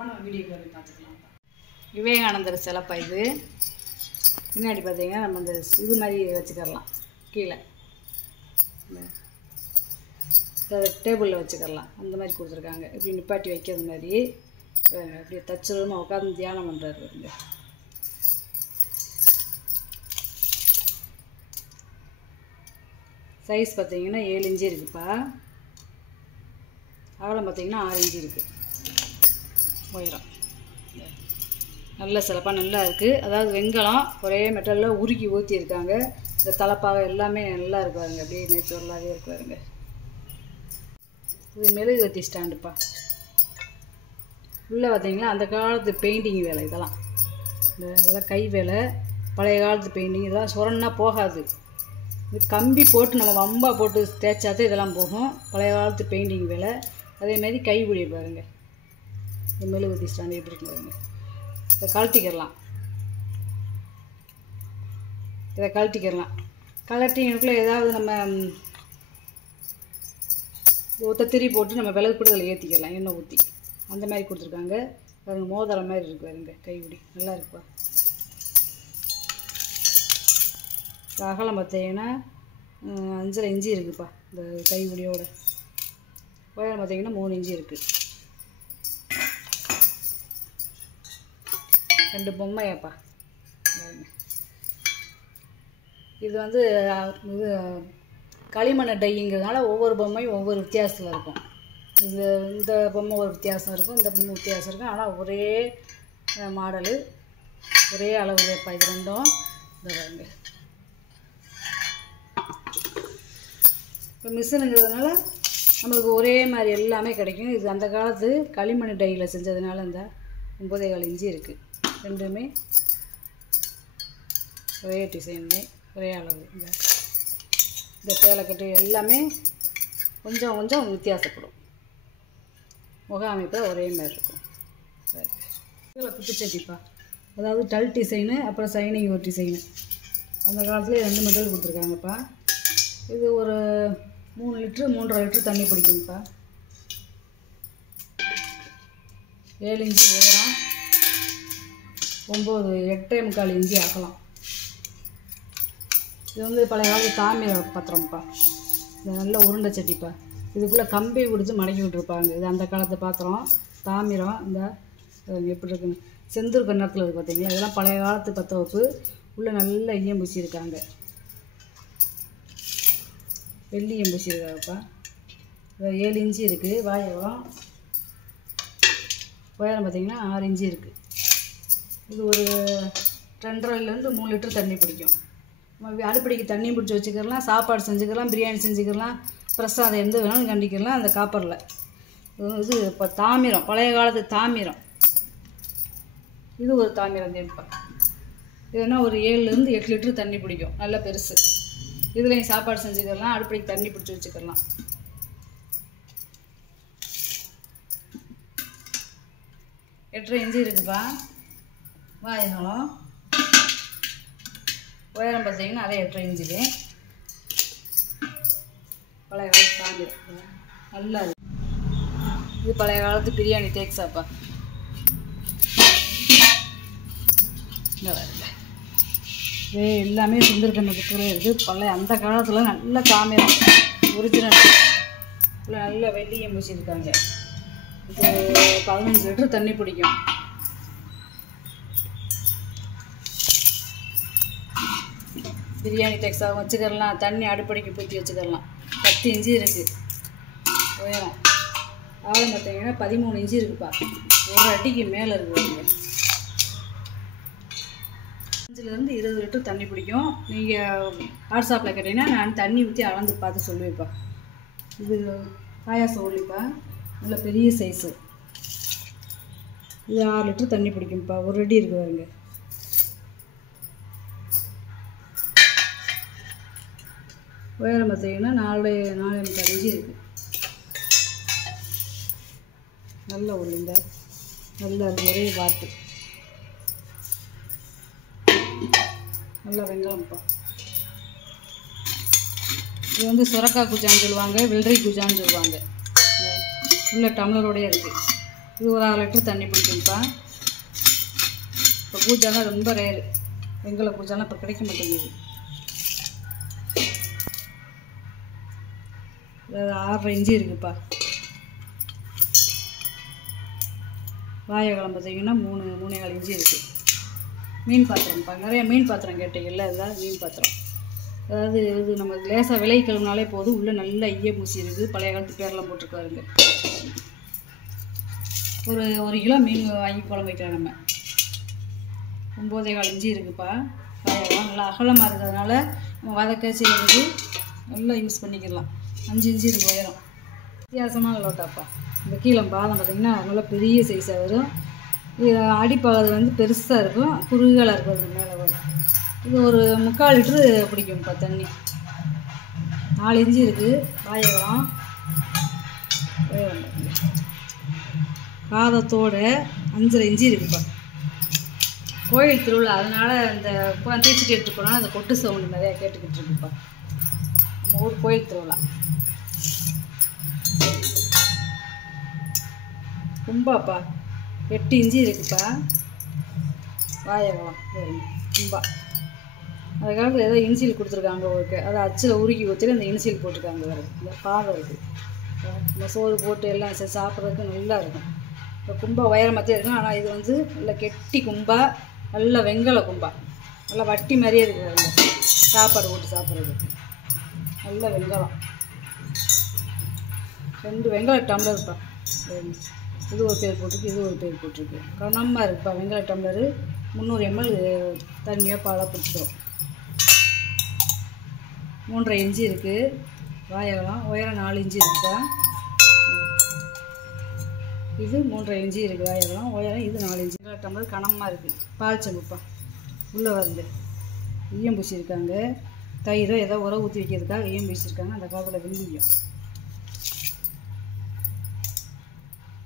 இப்போ நம்ம வீடியோக்குள்ள போய் பார்த்துக்கலாம். விவேகானந்தர் சிலைப்பா இது. பின்னாடி பார்த்தீங்கன்னா நம்ம இந்த இது மாதிரி வச்சுக்கலாம், கீழே டேபிளில் வச்சுக்கலாம். அந்த மாதிரி கொடுத்துருக்காங்க. இப்படி நிப்பாட்டி வைக்கிறது மாதிரி அப்படியே தச்சுருமா உட்காந்து தியானம் பண்ணுறாரு. இங்கே சைஸ் பார்த்தீங்கன்னா 7 இன்ச்சு இருக்குப்பா. அகலம் பார்த்தீங்கன்னா 6 இன்ச்சு இருக்குது. உயரம் நல்ல சிலப்பாக நல்லா இருக்குது. அதாவது வெங்கலம் ஒரே மெட்டலில் உருக்கி ஊற்றியிருக்காங்க. இந்த தலைப்பாக எல்லாமே நல்லா இருக்காருங்க. அப்படியே நேச்சுரலாகவே இருக்காருங்க. இது மெழுகுவர்த்தி ஸ்டாண்டுப்பா. உள்ளே பார்த்தீங்கன்னா அந்த காலத்து பெயிண்டிங் வேலை இதெல்லாம். இதெல்லாம் கை வேலை, பழைய காலத்து பெயிண்டிங். இதெல்லாம் சுரன்னா போகாது. இது கம்பி போட்டு நம்ம வம்பா போட்டு தேய்ச்சாதான் இதெல்லாம் போகும். பழைய காலத்து பெயிண்டிங் வேலை. அதேமாரி கைப்பிடி பாருங்க. இந்த மெழுகுவர்த்தி ஸ்டாண்டு எப்படி இருக்கு பாருங்க. இதை கழட்டிக்கிறலாம். கழட்டிங்களுக்குள்ளே ஏதாவது நம்ம ஒத்த திரி போட்டு நம்ம விளக்கு கூட அதில் ஏற்றிக்கலாம், எண்ணெய் ஊற்றி. அந்த மாதிரி கொடுத்துருக்காங்க பாருங்க. மோதிரம் மாதிரி இருக்கு பாருங்க. கைப்பிடி நல்லா இருக்குப்பா. அகலம் பார்த்தீங்கன்னா 5.5 இன்ச்சு இருக்குதுப்பா இந்த கைப்பிடியோட. உயரம் பார்த்தீங்கன்னா 3 இன்ச்சு இருக்குது. 2 பொம்மையாப்பா. இது வந்து இது களிமண் டைங்கிறதுனால ஒவ்வொரு பொம்மையும் ஒவ்வொரு வித்தியாசத்தில் இருக்கும். இந்த பொம்மை ஒரு வித்தியாசம் இருக்கும், இந்த பொம்மை வித்தியாசம் இருக்கும். ஆனால் ஒரே மாடலு, ஒரே அளவு வேப்பா. இது ரெண்டும் இந்த பாருங்க. இப்போ மிஷினுங்கிறதுனால நம்மளுக்கு ஒரே மாதிரி எல்லாமே கிடைக்கும். இது அந்த காலத்து களிமண் டையில் செஞ்சதுனால இந்த 9.25 இன்ச்சு இருக்குது. ரெண்டுமே ஒரே டிசைன்லே ஒரே அளவு. இந்த சேலைக்கட்டு எல்லாமே கொஞ்சம் கொஞ்சம் வித்தியாசப்படும். முக அமைப்பு ஒரே மாதிரி இருக்கும். இதில் குத்துச்சட்டிப்பா. அதாவது டல் டிசைனு, அப்புறம் சைனிங் ஒரு டிசைனு. அந்த காலத்துலேயே 2 மெட்டல் கொடுத்துருக்காங்கப்பா. இது ஒரு 3 லிட்ரு 3.5 லிட்ரு தண்ணி பிடிக்கும்ப்பா. 7 இன்ச்சு உயரம், 8.25 இன்ச்சு அகலம். இது வந்து பழைய காலத்து தாமிர பாத்திரம்ப்பா. இது நல்ல உருண்டை சட்டிப்பா. இதுக்குள்ளே கம்பி கொடுத்து மடக்கி விட்டுருப்பாங்க. இது அந்த காலத்து பாத்திரம், தாமிரம். இந்த எப்படி இருக்குன்னு செந்தூர் கண்ணத்தில் இருக்குது பார்த்தீங்களா. இதெல்லாம் பழைய காலத்து பத்தவப்பு. உள்ளே நல்ல ஈயம் பூசியிருக்காங்க, வெள்ளி ஈயம் பூசியிருக்காங்கப்பா. 7 இன்ச்சு இருக்குது. வாயகம் உயரம் பார்த்தீங்கன்னா 6 இன்ச்சு இருக்குது. இது ஒரு 2.5லேருந்து 3 லிட்டர் தண்ணி பிடிக்கும். நம்ம அடுப்படிக்கு தண்ணி பிடிச்சி வச்சுக்கலாம், சாப்பாடு செஞ்சுக்கலாம், பிரியாணி செஞ்சுக்கலாம், பிரசாதம் எந்த வேணாலும் கண்டிக்கலாம். அந்த காப்பரில் இது இப்போ தாமிரம், பழைய காலத்து தாமிரம். இது ஒரு தாமிரம் தேப்பா. இதுனா ஒரு 7லேருந்து 8 லிட்டர் தண்ணி பிடிக்கும். நல்ல பெருசு. இதுலேயும் சாப்பாடு செஞ்சுக்கலாம், அடுப்படிக்கு தண்ணி பிடிச்சி வச்சுக்கலாம். 8.5 இன்ச்சு இருக்குப்பா. வாயகம் உயரம் பார்த்தீங்கன்னா அதே 8.5 இன்ச்சுக்கு. பழைய காலத்து தாமிரம் நல்லா இருக்கு. இது பழைய காலத்து பிரியாணி தேக்ஸாப்பா. இந்த வரல இது எல்லாமே சுந்தரக்கண்ணத்துக்குள்ளே இருக்குது. பழைய அந்த காலத்தில் நல்ல தாமிரம் ஒரிஜினல். நல்ல வெள்ளியம் பூசியிருக்காங்க. இது 15 லிட்டர் தண்ணி பிடிக்கும். பிரியாணி டெக்ஸாக வச்சுக்கலாம், தண்ணி அடுப்படிக்கு ஊற்றி வச்சுக்கலாம். 10 இன்ச்சு இருக்குது உயரம். அகலம் பார்த்தீங்கன்னா 13 இன்ச்சு இருக்குப்பா. ஒரு அடிக்கு மேலே இருக்குது. 5லேருந்து 20 லிட்டர் தண்ணி பிடிக்கும். நீங்கள் வாட்ஸ்அப்பில் கேட்டீங்கன்னா நான் தண்ணி ஊற்றி அளந்து பார்த்து சொல்லுவேன்ப்பா. இது பாயாசம் உள்ளிப்பா. நல்ல பெரிய சைஸு. இது 6 லிட்டர் தண்ணி பிடிக்கும்ப்பா. ஒரு அடி இருக்குது பாருங்க. உயரம் பார்த்தீங்கன்னா 4.25 இன்ச்சு இருக்குது. நல்ல உள்ளுங்க, நல்லா இருக்குது. ஒரே வாட்டு நல்லா வெங்கலம்ப்பா. இது வந்து சுரக்காய் குச்சான்னு சொல்லுவாங்க, வெள்ளரி குச்சான்னு சொல்லுவாங்க. உள்ள டம்ளரோடய இருக்குது. இது ஒரு 1/2 லிட்டர் தண்ணி பிடிக்கும்ப்பா. இப்போ பூஜாலாம் ரொம்ப ரேரு, வெங்கல பூஜாலாம் இப்போ கிடைக்க மாட்டேங்குது. அதாவது 6.5 இன்ச்சு இருக்குப்பா. வாழைக்காலம் பார்த்தீங்கன்னா 3.25 இன்ச்சு இருக்குது. மீன் பாத்திரம்ப்பா, நிறைய மீன் பாத்திரம் கேட்டீங்கல்ல, அதுதான் மீன் பாத்திரம். அதாவது இது நம்ம லேசாக விலை கழுவினாலே போதும், உள்ளே நல்லா ஈய பூசி இருக்குது. பழைய காலத்து பேரெல்லாம் போட்டிருக்காருங்க. ஒரு கிலோ மீன் வாங்கி குழம்பு வைக்கலாம். நம்ம 9.25 இன்ச்சு இருக்குப்பா. வாழைக்காலம் நல்லா அகலமாக இருக்கிறதுனால நம்ம வதக்க செய்யறதுக்கு நல்லா யூஸ் பண்ணிக்கலாம். 5 இன்ச்சு இருக்குது உயரம். வித்தியாசமான லோட்டாப்பா. இந்த கீழே பாதம் பார்த்திங்கன்னா நல்லா பெரிய சைஸாக வரும். இது அடிப்பாவது வந்து பெருசாக இருக்கும், குறுகலாக இருக்கும். அது மேலே வரும். இது ஒரு 3/4 லிட்ரு பிடிக்கும்ப்பா தண்ணி. 4 இன்ச்சு இருக்குது வாழைக்காலம். பாதத்தோட 5.5 இன்ச்சு இருக்குப்பா. கோயில் திருவிழா, அதனால் இந்த தீச்சிட்டு எடுத்து போனால் அந்த கொட்டு சவுண்டு நிறையா கேட்டுக்கிட்டு இருக்குப்பா. நம்ம ஊர் கோயில் திருவிழா. கும்பாப்பா 8 இன்ச்சு இருக்குப்பா வாழைக்காலம். கும்பா அந்த காலத்தில் ஏதோ இனிஷியல் கொடுத்துருக்காங்க ஓகே, அதை அச்சில் உருக்கி ஊற்றிட்டு அந்த இனிஷியல் போட்டிருக்காங்க. வேறு இந்த பாதம் இருக்குது. இந்த சோறு போட்டு எல்லாம் சாப்பிட்றதுக்கு நல்லா இருக்கும். இப்போ கும்பா உயரமாகத்தே இருக்கும். ஆனால் இது வந்து நல்லா கெட்டி கும்பா, நல்ல வெங்கல கும்பா, நல்லா வட்டி மாதிரியே இருக்குது. அந்த சாப்பாடு போட்டு சாப்பிட்றதுக்கு நல்ல வெங்கலம். 2 வெங்கல டம்ளர்ப்பா. இது ஒரு பேர் போட்டிருக்கு, இது ஒரு பேர் போட்டிருக்கு. கனமாக இருக்குப்பா. வெங்கல டம்ளரு 300 ml தண்ணியோ பாலாக பிடிச்சிடும். 3.5 இன்ச்சு இருக்குது வாழைக்காலம். உயரம் 4 இன்ச்சு இருக்குப்பா. இது 3.5 இன்ச்சு இருக்குது வாழைக்காலம். உயரம் இது 4 இன்ச்சு. வெங்கல டம்ளர் கனமாக இருக்குது. பால் சம்புப்பா. உள்ளே வந்து ஈயம் பூசியிருக்காங்க. தயிரோ ஏதோ உரம் ஊற்றி வைக்கிறதுக்காக ஈயம் பூசியிருக்காங்க. அந்த காலத்தில் வெள்ளியம்.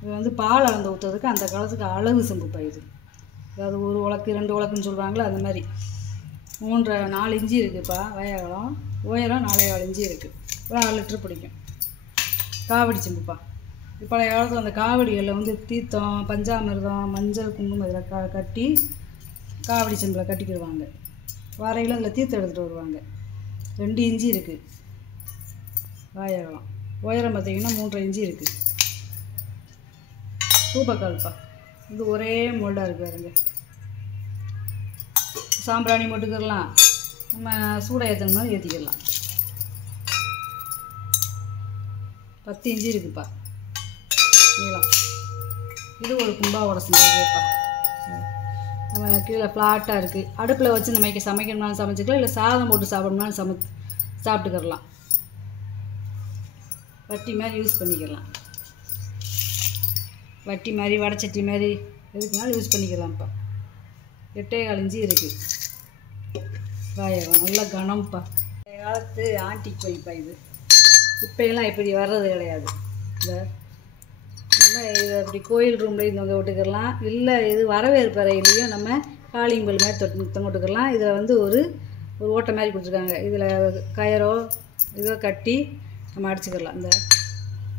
இது வந்து பால் அளந்து ஊற்றுறதுக்கு அந்த காலத்துக்கு அளவு செம்புப்பா. இது அதாவது 1 உலக்கு 2 உலக்குன்னு சொல்கிறாங்களே, அந்த மாதிரி 4 இன்ச்சு இருக்குதுப்பா வாழைக்காலம். உயரம் 4.25 இன்ச்சு இருக்குது. ஒரு 6 லிட்டரு பிடிக்கும். காவடி செம்புப்பா. இப்போ பழைய காலத்தில் அந்த காவடிகளில் வந்து தீர்த்தம், பஞ்சாமிர்தம், மஞ்சள், குங்குமம் இதில் கட்டி காவடி செம்பில் கட்டிக்கிடுவாங்க. வரையில் அதில் தீர்த்தம் எடுத்துகிட்டு வருவாங்க. 2 இன்ச்சு இருக்குது வாழைக்காலம். உயரம் பார்த்திங்கன்னா 3.5 இன்ச்சு இருக்குது. தூபக்கால்ப்பா. இது ஒரே மோல்டாக இருக்குது பாருங்க. சாம்பிராணி போட்டுக்கிடலாம், நம்ம சூடாக ஏற்றணும் மாதிரி ஏற்றிக்கிடலாம். 10 இன்ச்சு இருக்குதுப்பா நீளம். இது ஒரு கும்பாவோட செஞ்சதுப்பா. நம்ம கீழே ஃப்ளாட்டாக இருக்குது. அடுப்பில் வச்சு நம்ம சமைக்கணும்னாலும் சமைச்சிக்கலாம், இல்லை சாதம் போட்டு சாப்பிடணும்னாலும் சாப்பிட்டுக்கிடலாம். வட்டி மாதிரி யூஸ் பண்ணிக்கலாம். வட்டி மாதிரி வடைச்சட்டி மாதிரி எதுக்குனாலும் யூஸ் பண்ணிக்கலாம்ப்பா. 8.25 இன்ச்சு இருக்குது வாழைக்காலம். நல்லா கனம்ப்பா. பழைய காலத்து ஆன்டிக் கோயில்ப்பா இது. இப்போயெல்லாம் இப்படி வர்றது கிடையாது. நம்ம இதை அப்படி கோயில் ரூம்லேயும் தொங்க விட்டுக்கலாம், இல்லை இது வரவேற்பு அறையிலையும் நம்ம காலிங் பெல் மாதிரி தொங்க விட்டுக்கலாம். இதில் வந்து ஒரு ஓட்டை மாதிரி கொடுத்துருக்காங்க. இதில் கயரோ இதோ கட்டி நம்ம அடிச்சுக்கலாம்.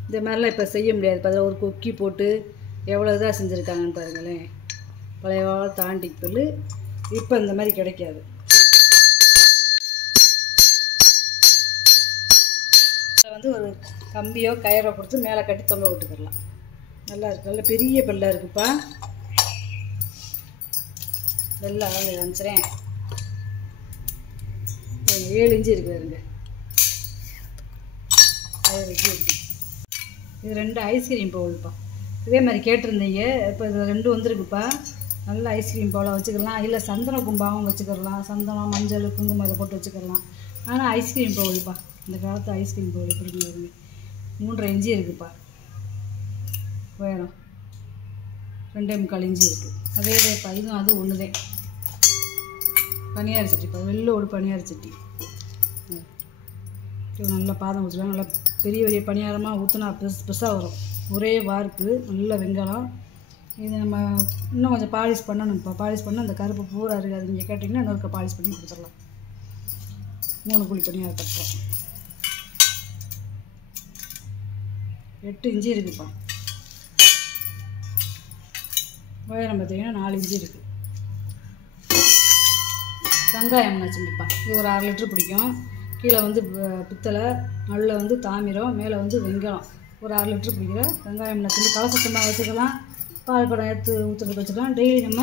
இந்த மாதிரிலாம் இப்போ செய்ய முடியாது. இப்போ அதில் ஒரு கொக்கி போட்டு எவ்வளோ இதாக செஞ்சுருக்காங்கன்னு பாருங்களேன். பழைய காலத்து ஆன்டிக் பெல் இப்போ இந்த மாதிரி கிடைக்காது. இதில் வந்து ஒரு கம்பியோ கயரோ கொடுத்து மேலே கட்டி தொங்க விட்டுக்கலாம். நல்லா இருக்குது. நல்ல பெரிய பெல்லாக இருக்குப்பா. வெள்ளை அளவு காமிச்சிறேன். 7 இன்ச்சு இருக்குதுங்க. இது 2 ஐஸ்கிரீம் பவுல்ப்பா. இதே மாதிரி கேட்டிருந்தீங்க. இப்போ இது 2 வந்துருக்குப்பா. நல்ல ஐஸ்கிரீம் பவுலாக வச்சுக்கலாம், இல்லை சந்தன கும்பாவும் வச்சுக்கலாம். சந்தனம், மஞ்சள், குங்குமம் இதை போட்டு வச்சுக்கலாம். ஆனால் ஐஸ்கிரீம் பவுல்ப்பா. இந்த காலத்து ஐஸ்கிரீம் பவுல் எப்படி இருக்குங்க. 3.5 இன்ச்சு இருக்குதுப்பா உயரம். 2.25 இன்ச்சு இருக்குது. அதேப்பா. இதுவும் அது ஒன்று தான். பனியாரி சட்டிப்பா. வெள்ளோடு பனியாரி சட்டி. நல்லா பாதம் வச்சுக்கலாம். நல்லா பெரிய பெரிய பணியாரமாக ஊற்றினா பெருசாக வரும். ஒரே வார்ப்பு. நல்ல வெங்காயம். இது நம்ம இன்னும் கொஞ்சம் பாலிஷ் பண்ணணும்ப்பா. பாலிஷ் பண்ணால் அந்த கருப்பு பூரா இருக்காது. நீங்கள் கேட்டிங்கன்னா இன்னொருக்க பாலிஷ் பண்ணி கொடுத்துடலாம். 3 குழி பணியாரம் தட்டுறோம். 8 இன்ச்சு இருக்குதுப்பா. உயரம் பார்த்தீங்கன்னா 4 இன்ச்சு இருக்குது. வெங்காயம் வச்சுருப்பா, இது ஒரு 1/2 லிட்டர் பிடிக்கும். கீழே வந்து பித்தளை, நடுவில் வந்து தாமிரம், மேலே வந்து வெங்காயம். ஒரு 1/2 லிட்டர் பிடிக்கிற வெங்காயம் வச்சுருந்து கலசத்தமாக வச்சுக்கலாம். பால் குடம் எடுத்து ஊற்றுறதுக்கு வச்சுக்கலாம். டெய்லி நம்ம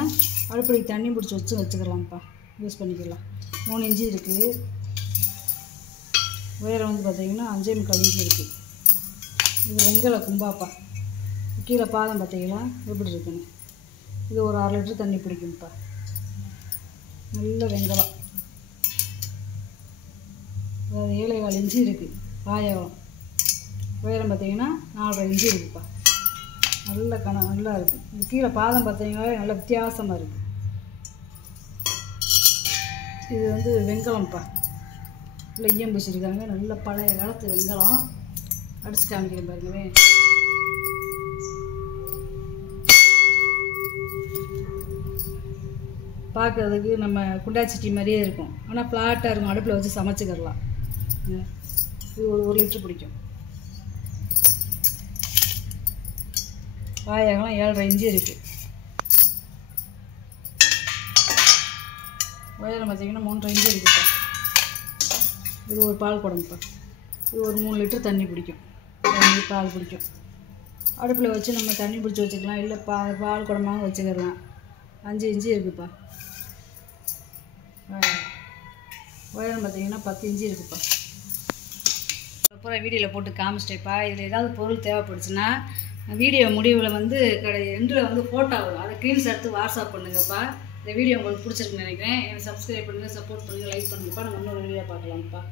அடுப்படிக்கு தண்ணி பிடிச்சி வச்சுக்கலாம்ப்பா, யூஸ் பண்ணிக்கலாம். 3 இன்ச்சு இருக்குது. உயரம் வந்து பார்த்திங்கன்னா 5.25 இன்ச்சு இருக்குது. இது வெங்கல கும்பாப்பா. கீழே பாதம் பார்த்தீங்களா எப்படி இருக்குன்னு. இது ஒரு 1/2 லிட்டர் தண்ணி பிடிக்கும்ப்பா. நல்ல வெங்கலம். அதாவது 7.25 இன்ச்சு இருக்குது. பாயம் உயரம் பார்த்தீங்கன்னா 4.5 இன்ச்சு இருக்குதுப்பா. நல்ல நல்லா இருக்குது. இது கீழே பாதம் பார்த்தீங்கன்னா நல்ல வித்தியாசமாக இருக்குது. இது வந்து வெங்கலம்ப்பா. இல்லை ஈயம் பூசிருக்காங்க. நல்ல பழைய காலத்து வெங்கலம். அடித்து காமிக்கிறேன் பாருங்களேன். பார்க்குறதுக்கு நம்ம குண்டாச்சட்டி மாதிரியே இருக்கும். ஆனால் ஃப்ளாட்டாக இருக்கும். அடுப்பில் வச்சு சமைச்சிக்கிடலாம். இது ஒரு 1 லிட்டர் பிடிக்கும். பாயகம்லாம் 7.5 இன்ச்சு இருக்குது. உயரம் பார்த்தீங்கன்னா 3.5 இன்ச்சு இருக்குப்பா. இது ஒரு பால் குடம்ப்பா. இது ஒரு 3 லிட்டர் தண்ணி பிடிக்கும். பால் பிடிக்கும். அடுப்பில் வச்சு நம்ம தண்ணி பிடிச்சி வச்சுக்கலாம். இல்லை பால் குடமாக வச்சுக்கிடலாம். 5 இன்ச்சு இருக்குதுப்பா. உயரம் பார்த்தீங்கன்னா 10 இன்ச்சு இருக்குதுப்பா. அப்புறம் வீடியோவில் போட்டு காமிச்சிட்டேப்பா. இதில் ஏதாவது பொருள் தேவைப்படுச்சுன்னா வீடியோ முடிவில் வந்து எண்டில் வந்து ஃபோட்டோ வரும். அதை ஸ்க்ரீன்ஷாட் எடுத்து வாட்ஸ்அப் பண்ணுங்கப்பா. இந்த வீடியோ உங்களுக்கு பிடிச்சிருக்குன்னு நினைக்கிறேன். எனக்கு சப்ஸ்கிரைப் பண்ணுங்கள், சப்போர்ட் பண்ணுங்கள், லைக் பண்ணுங்கப்பா. நம்ம இன்னொரு வீடியோ பார்க்கலாம்ப்பா.